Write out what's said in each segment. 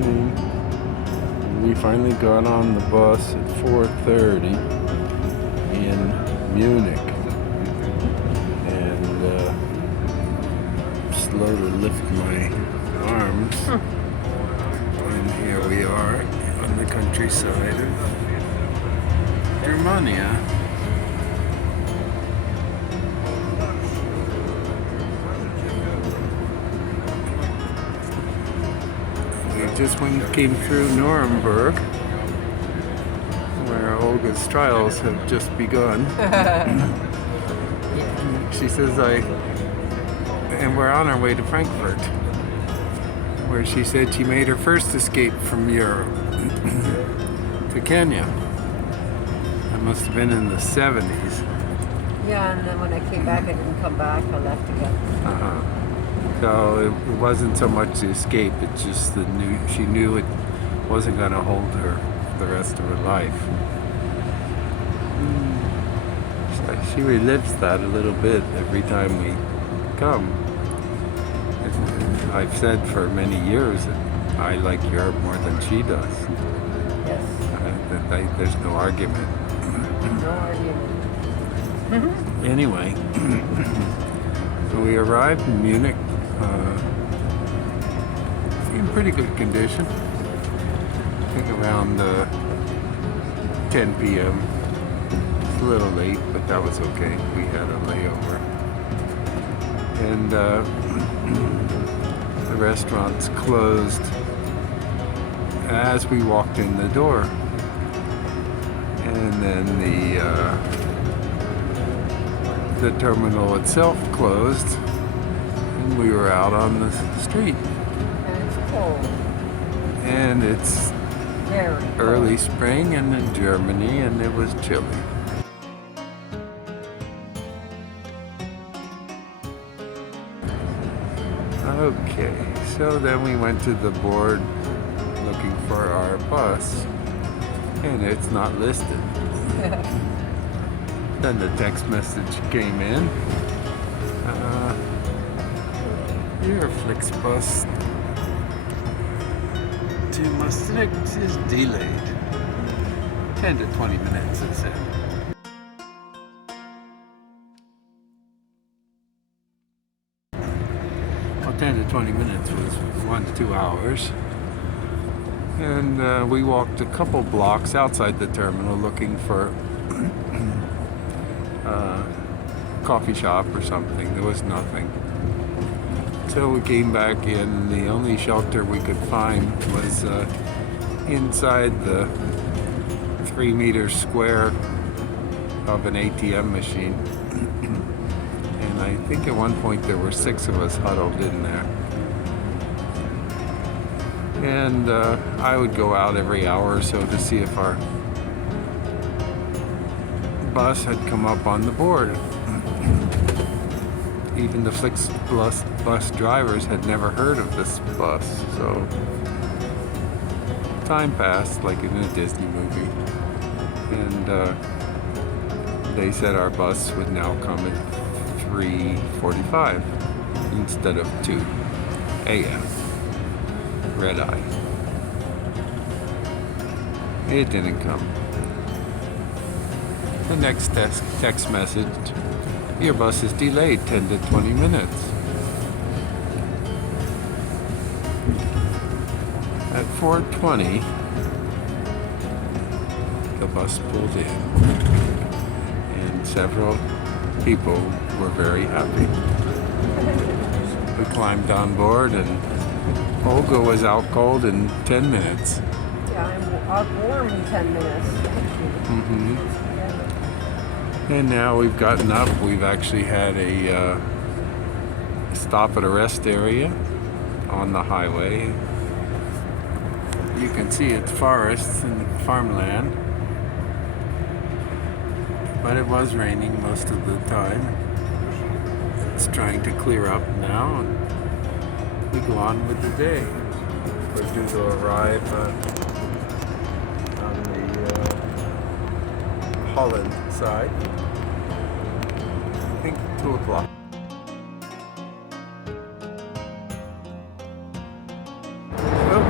morning. We finally got on the bus at 4:30 in Munich, and slow to lift my arms. And here we are on the countryside of Germania. Just came through Nuremberg, where Olga's trials have just begun. She says and we're on our way to Frankfurt, where she said she made her first escape from Europe to Kenya. That must have been in the 70s. Yeah, and then when I came back, I didn't come back, I left again. So it wasn't so much the escape, it's just she knew it wasn't going to hold her the rest of her life. So she relives that a little bit every time we come. I've said for many years that I like Europe more than she does. Yes. There's no argument. No argument. Anyway, so we arrived in Munich. In pretty good condition. I think around 10 p.m. It's a little late, but that was okay. We had a layover. And the restaurants closed as we walked in the door. And then the terminal itself closed. We were out on the street. And it's cold. And it's Very early spring and in Germany, and it was chilly. Okay, so then we went to the board looking for our bus, and it's not listed. Then the text message came in. Your Flixbus to Maastricht is delayed. 10 to 20 minutes, it said. Well, 10 to 20 minutes was 1 to 2 hours. And we walked a couple blocks outside the terminal looking for a coffee shop or something. There was nothing. So we came back in. The only shelter we could find was inside the 3 meter square of an ATM machine. And I think at one point there were 6 of us huddled in there. And I would go out every hour or so to see if our bus had come up on the board. Even the Flixbus bus drivers had never heard of this bus, so time passed like in a Disney movie, and they said our bus would now come at 3:45 instead of 2 a.m. Red eye. It didn't come. The next text message: your bus is delayed 10 to 20 minutes. At 4:20, the bus pulled in, and several people were very happy. We climbed on board, and Olga was out cold in 10 minutes. Yeah, I'm out warm in 10 minutes. And now we've gotten up. We've actually had a stop at a rest area on the highway. You can see it's forests and farmland, but it was raining most of the time. It's trying to clear up now, and we go on with the day. We're due to arrive on the Holland side. I think 2 o'clock.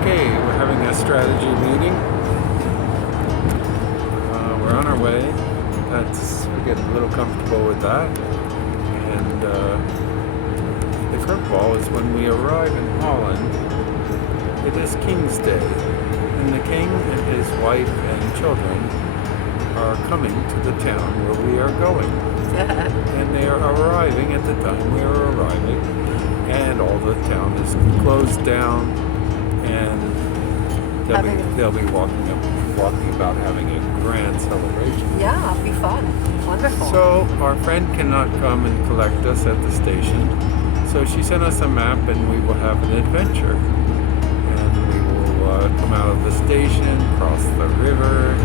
Okay, we're having strategy meeting. We're on our way. We're getting a little comfortable with that. And the curveball is when we arrive in Holland, it is King's Day. And the king and his wife and children are coming to the town where we are going. And they are arriving at the time we are arriving. And all the town is closed down. And they'll be walking about having a grand celebration. Yeah, it'll be fun. Wonderful. So our friend cannot come and collect us at the station. So she sent us a map and we will have an adventure. And we will come out of the station, cross the river,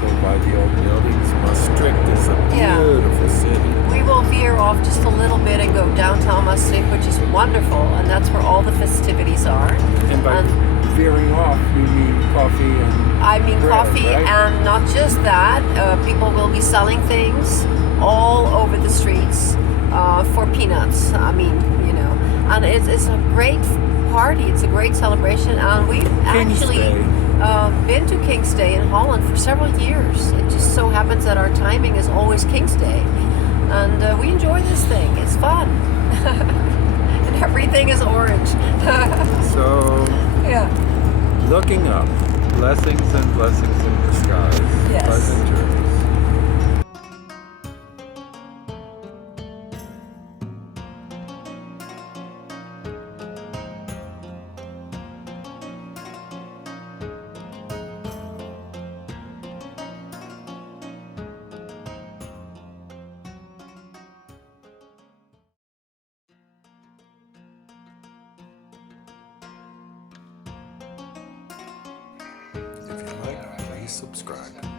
go by the old buildings. Maastricht is a beautiful city. We will veer off just a little bit and go downtown Maastricht, which is wonderful. And that's where all the festivities are. And by veering off, you mean coffee and I mean bread, coffee, right? and not just that. People will be selling things all over the streets for peanuts. I mean, you know, and it's a great party. It's a great celebration, and we've actually been to King's Day in Holland for several years. It just so happens that our timing is always King's Day, and we enjoy this thing. It's fun, and everything is orange. So yeah. Looking up, blessings and blessings in disguise. Yes. Pleasant journeys. If you like, please subscribe.